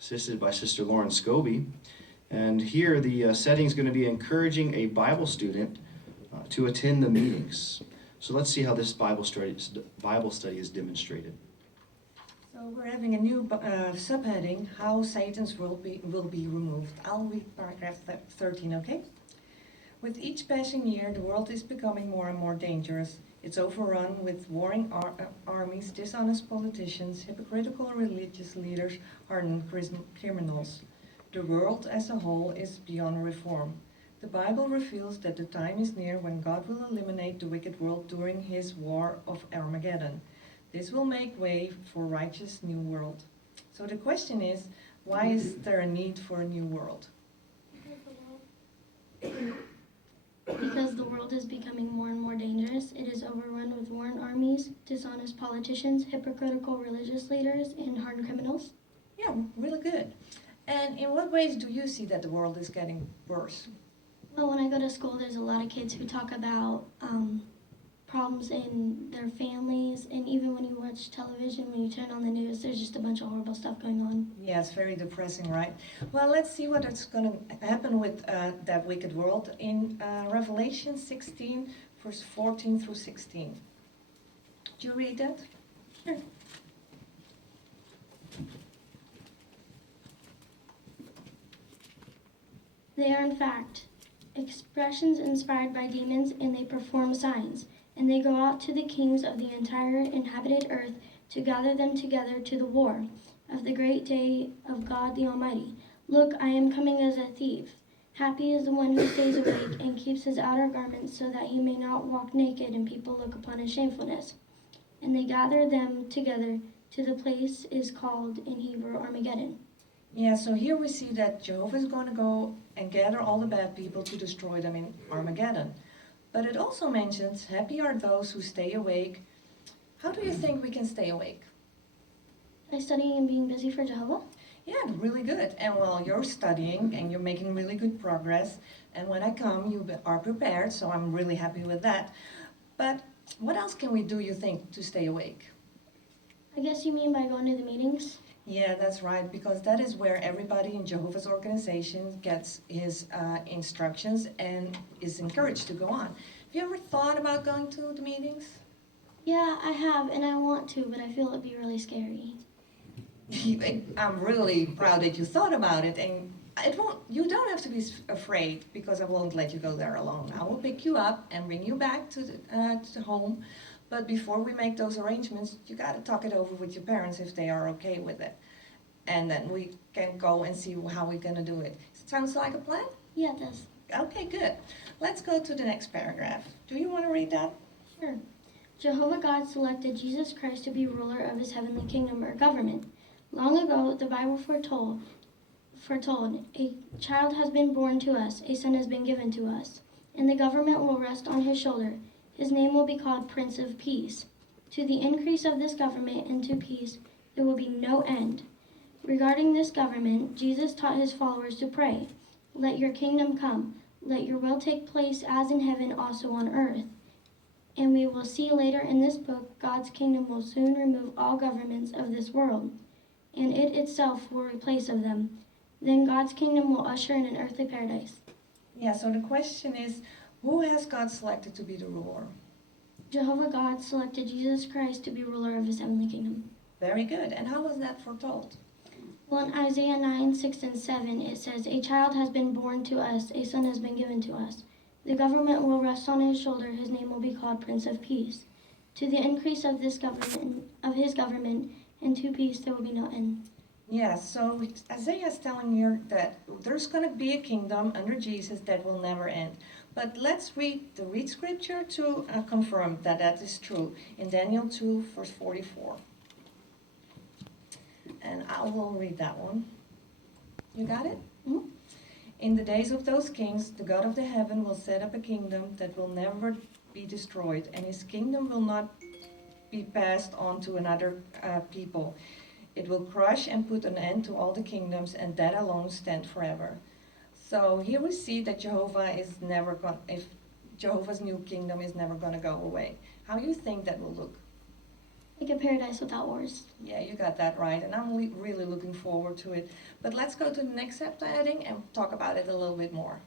assisted by Sister Lauren Scobie. And here the setting is going to be encouraging a Bible student to attend the meetings. So let's see how this Bible study is demonstrated. So we're having a new subheading, How Satan's will be removed. I'll read paragraph 13, okay? With each passing year, the world is becoming more and more dangerous. It's overrun with warring armies, dishonest politicians, hypocritical religious leaders, hardened criminals. The world as a whole is beyond reform. The Bible reveals that the time is near when God will eliminate the wicked world during his war of Armageddon. This will make way for righteous new world. So the question is, why is there a need for a new world? Because the world is becoming more and more dangerous. It is overrun with warring armies, dishonest politicians, hypocritical religious leaders, and hardened criminals. Yeah, really good. And in what ways do you see that the world is getting worse? Well, when I go to school, there's a lot of kids who talk about problems in their families, and even when you watch television, when you turn on the news, there's just a bunch of horrible stuff going on. Yeah, it's very depressing, right? Well, let's see what is going to happen with that wicked world in Revelation 16, verse 14 through 16. Do you read that? Sure. They are, in fact, expressions inspired by demons, and they perform signs. And they go out to the kings of the entire inhabited earth to gather them together to the war of the great day of God the Almighty. Look, I am coming as a thief. Happy is the one who stays awake and keeps his outer garments so that he may not walk naked and people look upon his shamefulness. And they gather them together to the place is called in Hebrew Armageddon. Yeah, so here we see that Jehovah is going to go and gather all the bad people to destroy them in Armageddon. But it also mentions, happy are those who stay awake. How do you think we can stay awake? By studying and being busy for Jehovah? Yeah, really good. And while you're studying and you're making really good progress, and when I come, you are prepared, so I'm really happy with that. But what else can we do, you think, to stay awake? I guess you mean by going to the meetings? Yeah, that's right, because that is where everybody in Jehovah's organization gets his instructions and is encouraged to go on. Have you ever thought about going to the meetings? Yeah, I have, and I want to, but I feel it'd be really scary. I'm really proud that you thought about it, and you don't have to be afraid, because I won't let you go there alone. I will pick you up and bring you back to the home. But before we make those arrangements, you got to talk it over with your parents if they are okay with it. And then we can go and see how we're going to do it. Sounds like a plan? Yeah, it does. Okay, good. Let's go to the next paragraph. Do you want to read that? Sure. Jehovah God selected Jesus Christ to be ruler of his heavenly kingdom or government. Long ago, the Bible foretold, a child has been born to us, a son has been given to us, and the government will rest on his shoulder. His name will be called Prince of Peace. To the increase of this government and to peace, there will be no end. Regarding this government, Jesus taught his followers to pray, "Let your kingdom come. Let your will take place as in heaven, also on earth." And we will see later in this book, God's kingdom will soon remove all governments of this world, and it itself will replace of them. Then God's kingdom will usher in an earthly paradise. Yeah, so the question is, who has God selected to be the ruler? Jehovah God selected Jesus Christ to be ruler of his heavenly kingdom. Very good. And how was that foretold? Well, in Isaiah 9, 6, and 7, it says, "A child has been born to us, a son has been given to us. The government will rest on his shoulder, his name will be called Prince of Peace. To the increase of his government, and to peace there will be no end." Yeah, so Isaiah is telling you that there's going to be a kingdom under Jesus that will never end. But let's read scripture to confirm that that is true in Daniel 2, verse 44. And I will read that one. You got it? Mm-hmm. In the days of those kings, the God of the heaven will set up a kingdom that will never be destroyed, and his kingdom will not be passed on to another people. It will crush and put an end to all the kingdoms, and that alone stand forever. So here we see that Jehovah's new kingdom is never going to go away. How do you think that will look? Like a paradise without wars. Yeah, you got that right, and I'm really looking forward to it. But let's go to the next chapter heading and talk about it a little bit more.